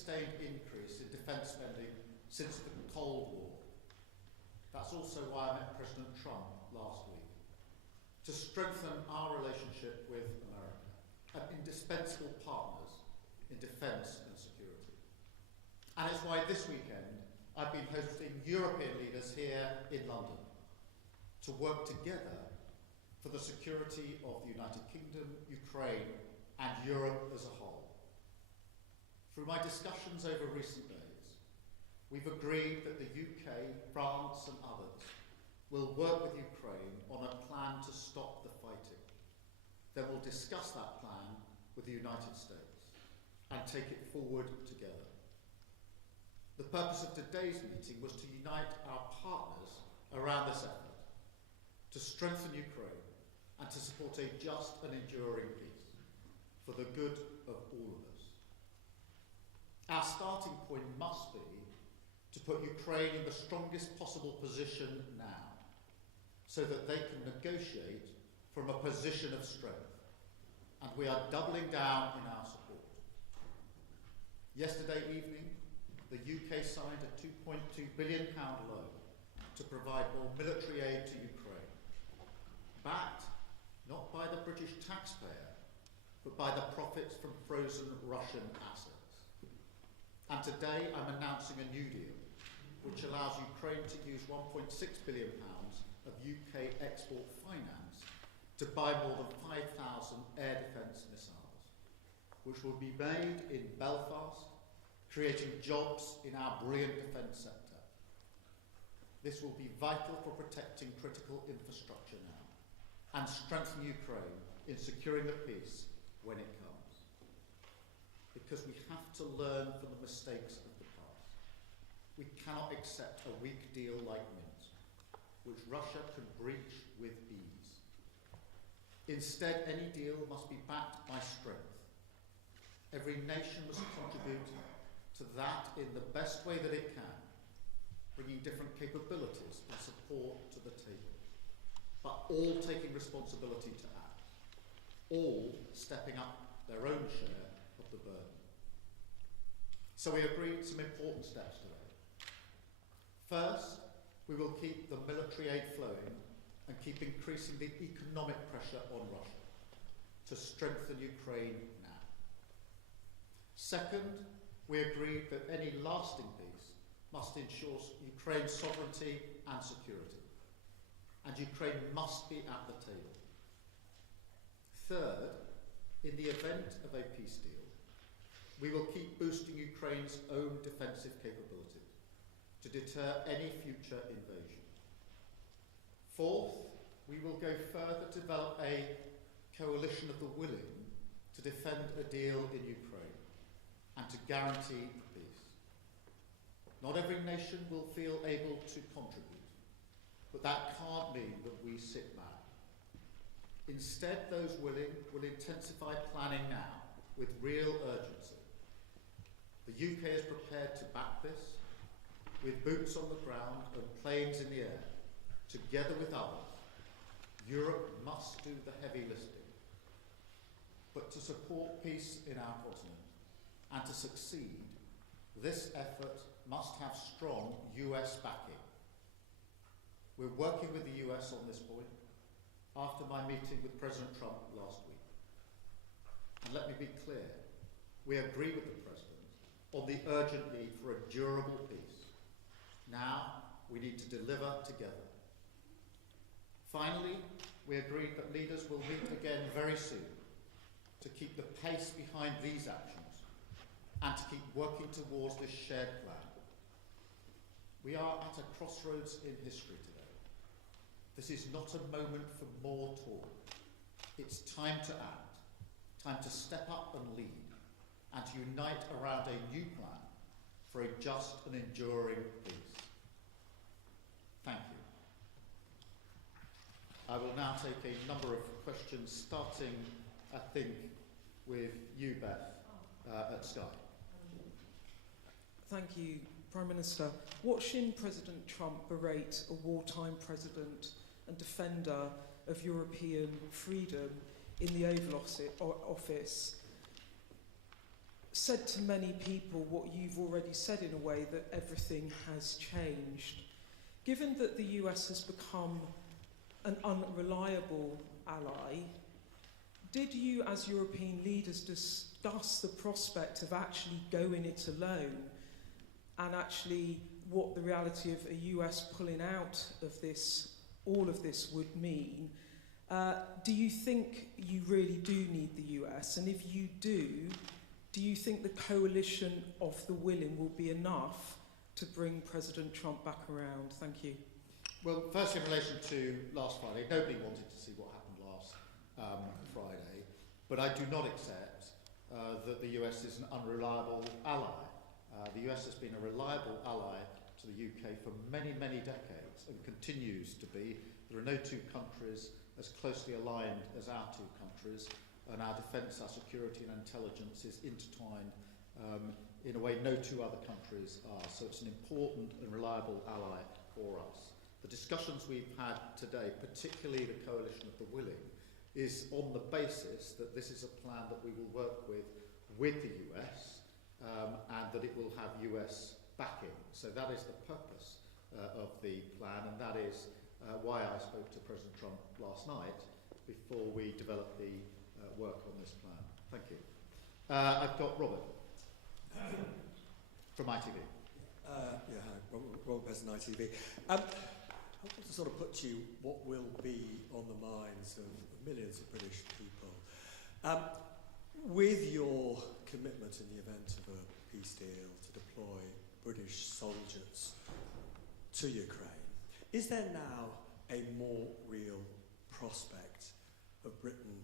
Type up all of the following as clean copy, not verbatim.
sustained increase in defence spending since the Cold War. That's also why I met President Trump last week, to strengthen our relationship with America, and indispensable partners in defence and security. And it's why this weekend I've been hosting European leaders here in London to work together for the security of the United Kingdom, Ukraine, and Europe as a whole. Through my discussions over recent days, we've agreed that the UK, France, and others will work with Ukraine on a plan to stop the fighting. Then we'll discuss that plan with the United States and take it forward together. The purpose of today's meeting was to unite our partners around this effort, to strengthen Ukraine and to support a just and enduring peace for the good of all of us. Our starting point must be to put Ukraine in the strongest possible position now, so that they can negotiate from a position of strength, and we are doubling down in our support. Yesterday evening, the UK signed a £2.2 billion loan to provide more military aid to Ukraine, backed not by the British taxpayer, but by the profits from frozen Russian assets. And today I'm announcing a new deal, which allows Ukraine to use £1.6 billion of UK export finance to buy more than 5,000 air defence missiles, which will be made in Belfast, creating jobs in our brilliant defence sector. This will be vital for protecting critical infrastructure now and strengthen Ukraine in securing the peace when it comes. Because we have to learn from the mistakes of the past. We cannot accept a weak deal like Minsk, which Russia can breach with ease. Instead, any deal must be backed by strength. Every nation must contribute to that in the best way that it can, bringing different capabilities and support to the table, but all taking responsibility to act, all stepping up their own share of the burden. So we agreed some important steps today. First, we will keep the military aid flowing and keep increasing the economic pressure on Russia to strengthen Ukraine now. Second, we agreed that any lasting peace must ensure Ukraine's sovereignty and security, and Ukraine must be at the table. Third, in the event of a peace deal, we will keep boosting Ukraine's own defensive capabilities to deter any future invasion. Fourth, we will go further to develop a coalition of the willing to defend a deal in Ukraine and to guarantee peace. Not every nation will feel able to contribute, but that can't mean that we sit back. Instead, those willing will intensify planning now with real urgency. The UK is prepared to back this with boots on the ground and planes in the air. Together with others, Europe must do the heavy lifting. But to support peace in our continent and to succeed, this effort must have strong US backing. We're working with the US on this point after my meeting with President Trump last week. And let me be clear, we agree with the President on the urgent need for a durable peace. Now, we need to deliver together. Finally, we agreed that leaders will meet again very soon to keep the pace behind these actions and to keep working towards this shared plan. We are at a crossroads in history today. This is not a moment for more talk. It's time to act, time to step up and lead, and to unite around a new plan for a just and enduring peace. Thank you. I will now take a number of questions, starting, I think, with you, Beth, at Sky. Thank you, Prime Minister. Watching President Trump berate a wartime president and defender of European freedom in the Oval Office said to many people what you've already said in a way, that everything has changed. Given that the US has become an unreliable ally, did you as European leaders discuss the prospect of actually going it alone, and actually what the reality of a US pulling out of this, all of this would mean? Do you think you really do need the US? And if you do you think the coalition of the willing will be enough to bring President Trump back around? Thank you. Well, first in relation to last Friday, nobody wanted to see what happened last Friday, but I do not accept that the US is an unreliable ally. The US has been a reliable ally to the UK for many, many decades and continues to be. There are no two countries as closely aligned as our two countries, and our defence, our security and intelligence is intertwined in a way no two other countries are. So it's an important and reliable ally for us. The discussions we've had today, particularly the coalition of the willing, is on the basis that this is a plan that we will work with the US and that it will have US backing. So that is the purpose of the plan, and that is why I spoke to President Trump last night before we developed the work on this plan. Thank you. I've got Robert from ITV. Yeah, hi, Robert President, ITV. I want to sort of put to you what will be on the minds of millions of British people. With your commitment in the event of a peace deal to deploy British soldiers to Ukraine, is there now a more real prospect of Britain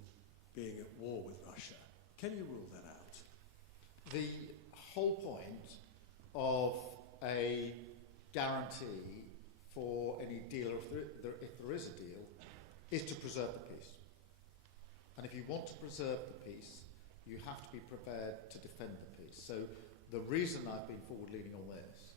being at war with Russia? Can you rule that out? The whole point of a guarantee for any deal, or if there is a deal, is to preserve the peace. And if you want to preserve the peace, you have to be prepared to defend the peace. So the reason I've been forward-leaning on this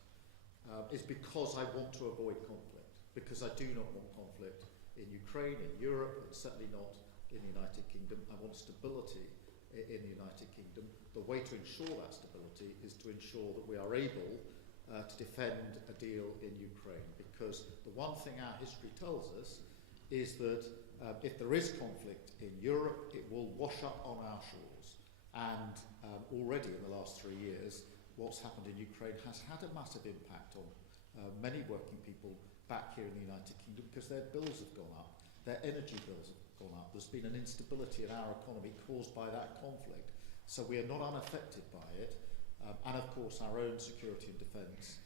is because I want to avoid conflict, because I do not want conflict in Ukraine, in Europe, and certainly not in the United Kingdom. I want stability in the United Kingdom. The way to ensure that stability is to ensure that we are able to defend a deal in Ukraine, because the one thing our history tells us is that if there is conflict in Europe, it will wash up on our shores. And already in the last 3 years, what's happened in Ukraine has had a massive impact on many working people back here in the United Kingdom, because their bills have gone up, their energy bills have gone up. There's been an instability in our economy caused by that conflict. So we are not unaffected by it. And of course, our own security and defence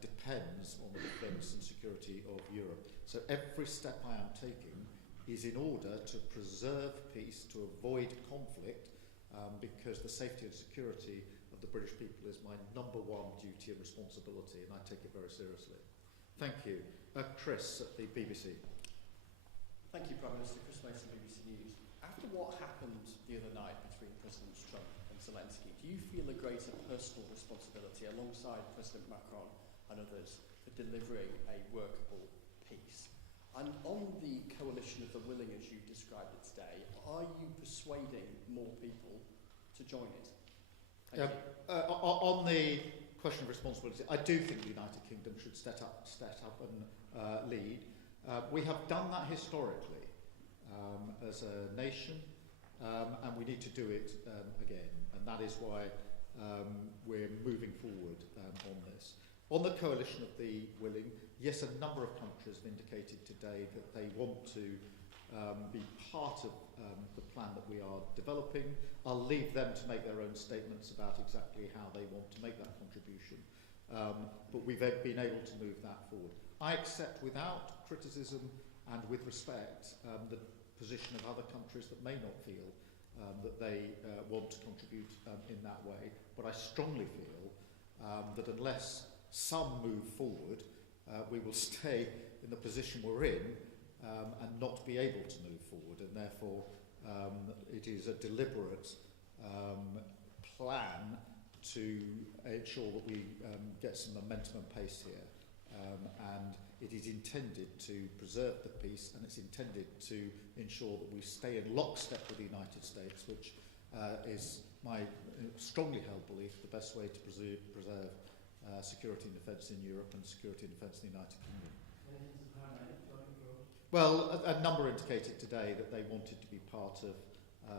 depends on the defence and security of Europe. So every step I am taking is in order to preserve peace, to avoid conflict, because the safety and security of the British people is my #1 duty and responsibility, and I take it very seriously. Thank you. Chris at the BBC. Thank you, Prime Minister. Chris Mason, BBC News. After what happened the other night between Presidents Trump and Zelensky, do you feel a greater personal responsibility alongside President Macron and others for delivering a workable peace? And on the coalition of the willing, as you've described it today, are you persuading more people to join it? Thank you. On the question of responsibility, I do think the United Kingdom should step up and lead. We have done that historically as a nation, and we need to do it again. And that is why we're moving forward on this. On the coalition of the willing, yes, a number of countries have indicated today that they want to be part of the plan that we are developing. I'll leave them to make their own statements about exactly how they want to make that contribution. But we've been able to move that forward. I accept without criticism and with respect the position of other countries that may not feel that they want to contribute in that way. But I strongly feel that unless some move forward, we will stay in the position we're in and not be able to move forward. And therefore, it is a deliberate plan to ensure that we get some momentum and pace here. And it is intended to preserve the peace, and it's intended to ensure that we stay in lockstep with the United States, which is my strongly held belief the best way to preserve security and defence in Europe and security and defence in the United Kingdom. Well, a number indicated today that they wanted to be part of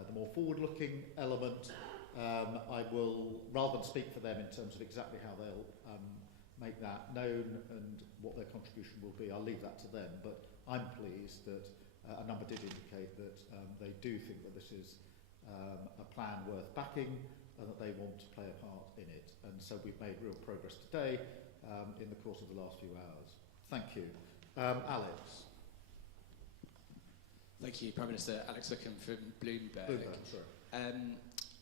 the more forward-looking element. I will, rather than speak for them in terms of exactly how they'll make that known and what their contribution will be, I'll leave that to them. But I'm pleased that a number did indicate that they do think that this is a plan worth backing and that they want to play a part in it. And so we've made real progress today in the course of the last few hours. Thank you. Alex. Thank you, Prime Minister. Alex Wickham from Bloomberg. Sorry.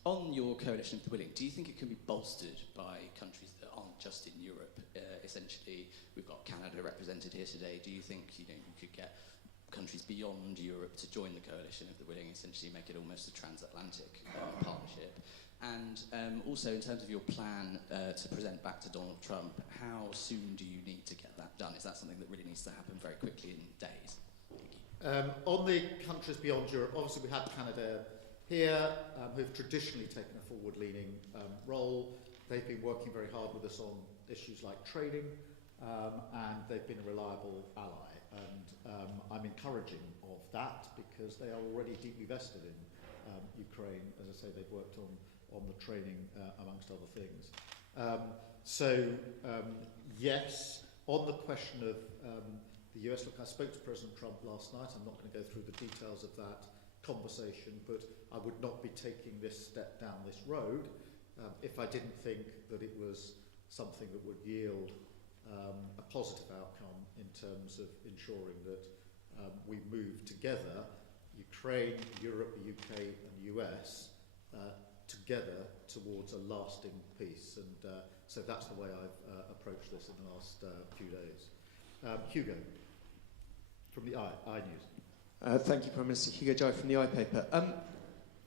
On your coalition of the willing, do you think it can be bolstered by countries that aren't just in Europe? Essentially, we've got Canada represented here today. Do you think you could get countries beyond Europe to join the coalition of the willing, essentially make it almost a transatlantic partnership? And also, in terms of your plan to present back to Donald Trump, how soon do you need to get that done? Is that something that really needs to happen very quickly in days? On the countries beyond Europe, obviously we had Canada here, who've traditionally taken a forward-leaning role. They've been working very hard with us on issues like trading, and they've been a reliable ally. And I'm encouraging of that because they are already deeply vested in Ukraine. As I say, they've worked on the training, amongst other things. Yes, on the question of the US, look, I spoke to President Trump last night. I'm not going to go through the details of that conversation, but I would not be taking this step down this road if I didn't think that it was something that would yield a positive outcome in terms of ensuring that we move together, Ukraine, Europe, the UK and the US, together towards a lasting peace. And so that's the way I've approached this in the last few days. Hugo, from the I News. Thank you, Prime Minister. Hugo Jai from the I Paper.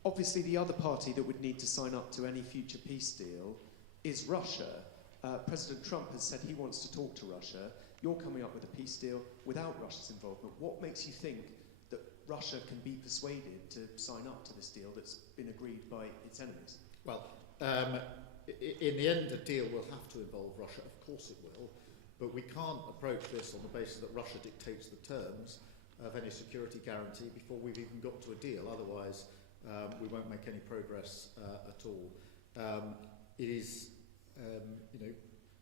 Obviously, the other party that would need to sign up to any future peace deal is Russia. President Trump has said he wants to talk to Russia. You're coming up with a peace deal without Russia's involvement. What makes you think that Russia can be persuaded to sign up to this deal that's been agreed by its enemies? Well, in the end, a deal will have to involve Russia. Of course it will. But we can't approach this on the basis that Russia dictates the terms of any security guarantee before we've even got to a deal. Otherwise, we won't make any progress at all. It is,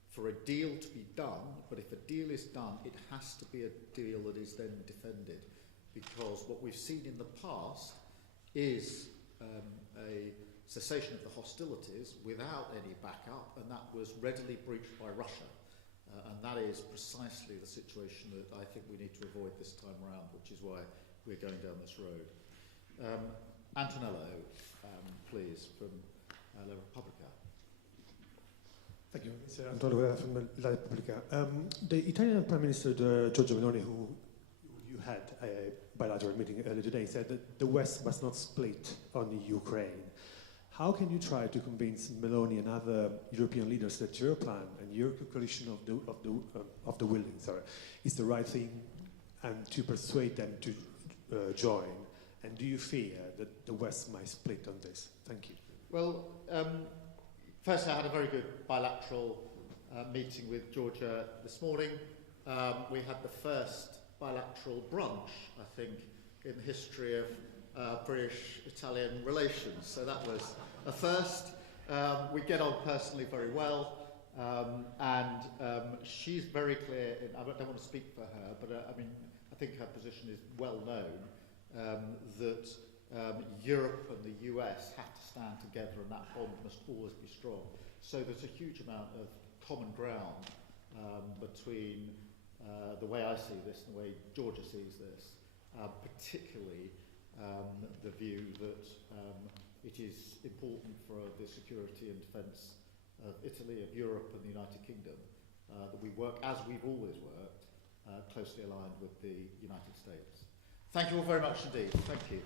for a deal to be done, but if a deal is done, it has to be a deal that is then defended. Because what we've seen in the past is a cessation of the hostilities without any backup, and that was readily breached by Russia. And that is precisely the situation that I think we need to avoid this time around, which is why we're going down this road. Antonello, please, from La Repubblica. Thank you, Mr. Antonello from La Repubblica. The Italian Prime Minister, Giorgia Meloni, who you had a bilateral meeting earlier today, said that the West must not split on Ukraine. How can you try to convince Meloni and other European leaders that your plan and your coalition of the willing, is the right thing, and to persuade them to join? And do you fear that the West might split on this? Thank you. Well, first I had a very good bilateral meeting with Georgia this morning. We had the first bilateral brunch, I think, in the history of British-Italian relations. So that was a first. We get on personally very well, and she's very clear. I don't want to speak for her, but I think her position is well known, that Europe and the US have to stand together, and that bond must always be strong. So there's a huge amount of common ground between the way I see this and the way Georgia sees this, particularly the view that it is important for the security and defence of Italy, of Europe and the United Kingdom that we work, as we've always worked, closely aligned with the United States. Thank you all very much indeed. Thank you.